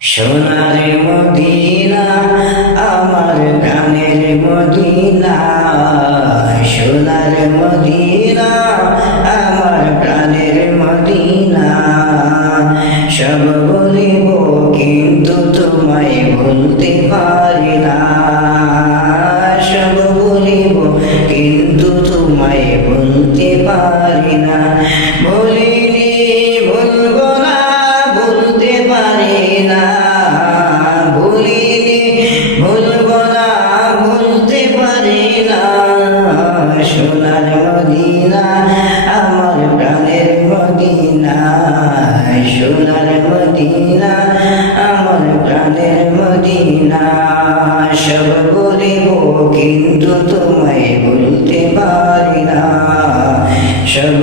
সোনার মদিনা আমার প্রাণের মদিনা, সোনার মদিনা আমার প্রাণের মদিনা। সব বলিব কিন্তু তোমায় বলতে পারি না, সব বলিব কিন্তু তোমায় বলতে পারি না। বলিনি বলবো না, বলতে পারি না, বলিনি বলবো না, বলতে পারি না। সোনার মদিনা আমার প্রাণের মদিনা, সোনার মদিনা আমার প্রাণের মদিনা। সব বলিব কিন্তু তোমায় বলতে পারি না, সব